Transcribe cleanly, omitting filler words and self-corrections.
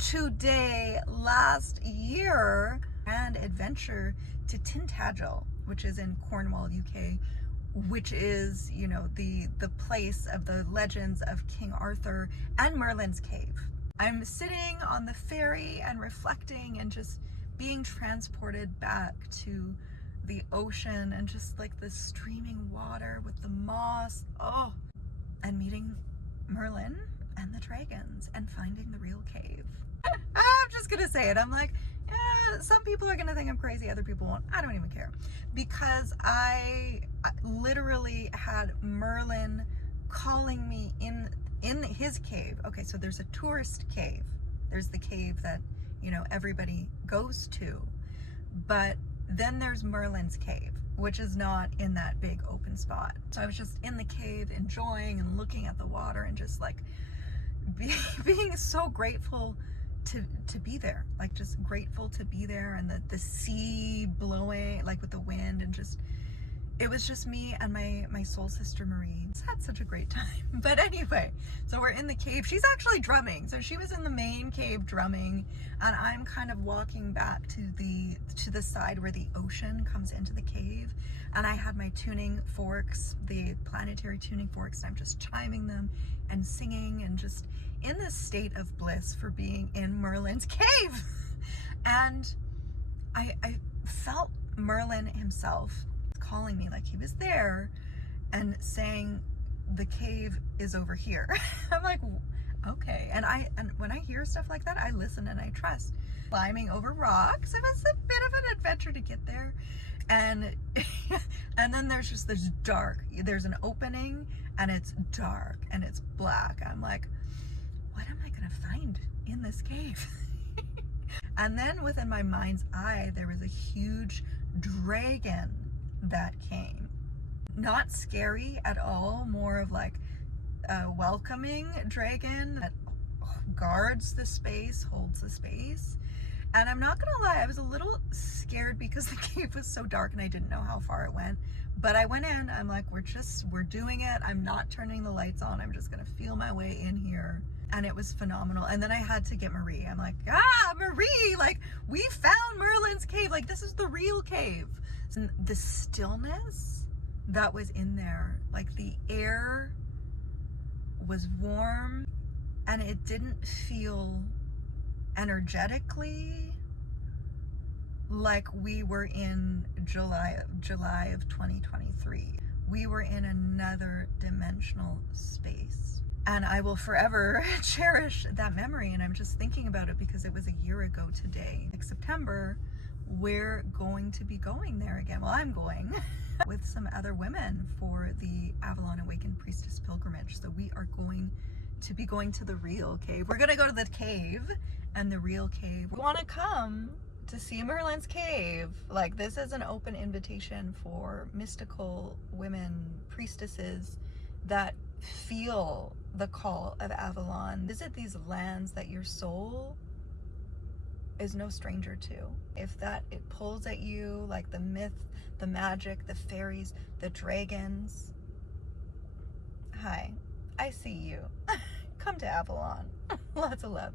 today last year and adventure to Tintagel, which is in Cornwall, UK, which is, you know, the place of the legends of King Arthur and Merlin's cave. I'm sitting on the ferry and reflecting and just being transported back to the ocean and just like the streaming water with the moss, oh, and meeting Merlin and the dragons and finding the real cave. I'm just gonna say it. I'm like, some people are gonna think I'm crazy, other people won't. I don't even care, because I literally had Merlin calling me in his cave. Okay, so there's a tourist cave. There's the cave that, you know, everybody goes to, but then there's Merlin's cave, which is not in that big open spot. So I was just in the cave enjoying and looking at the water and just like being so grateful to be there, like just grateful to be there, and the sea blowing like with the wind, and just it was just me and my soul sister Marie. It's had such a great time. But anyway, so we're in the cave. She's actually drumming, so she was in the main cave drumming, and I'm kind of walking back to the side where the ocean comes into the cave, and I had my tuning forks, the planetary tuning forks, and I'm just chiming them and singing and just in this state of bliss for being in Merlin's cave. And I felt Merlin himself calling me, like he was there and saying the cave is over here. I'm like, okay. And when I hear stuff like that, I listen and I trust. Climbing over rocks, it was a bit of an adventure to get there. And and then there's just this dark, there's an opening and it's dark and it's black. I'm like, what am I gonna find in this cave? And then within my mind's eye, there was a huge dragon that came. Not scary at all, more of like a welcoming dragon that guards the space, holds the space. And I'm not gonna lie, I was a little scared because the cave was so dark and I didn't know how far it went. But I went in, I'm like, we're doing it. I'm not turning the lights on. I'm just gonna feel my way in here. And it was phenomenal. And then I had to get Marie. I'm like, Marie, like we found Merlin's cave. Like this is the real cave. And the stillness that was in there, like the air was warm and it didn't feel energetically like we were in July of 2023. We were in another dimensional space. And I will forever cherish that memory. And I'm just thinking about it because it was a year ago today. Like September, we're going to be going there again. Well, I'm going with some other women for the Avalon Awakened Priestess pilgrimage. So we are going to be going to the real cave. We're going to go to the cave and the real cave. We want to come to see Merlin's cave. Like this is an open invitation for mystical women, priestesses that feel the call of Avalon. Visit these lands that your soul is no stranger to. If that it pulls at you, like the myth, the magic, the fairies, the dragons, hi, I see you. Come to Avalon. Lots of love.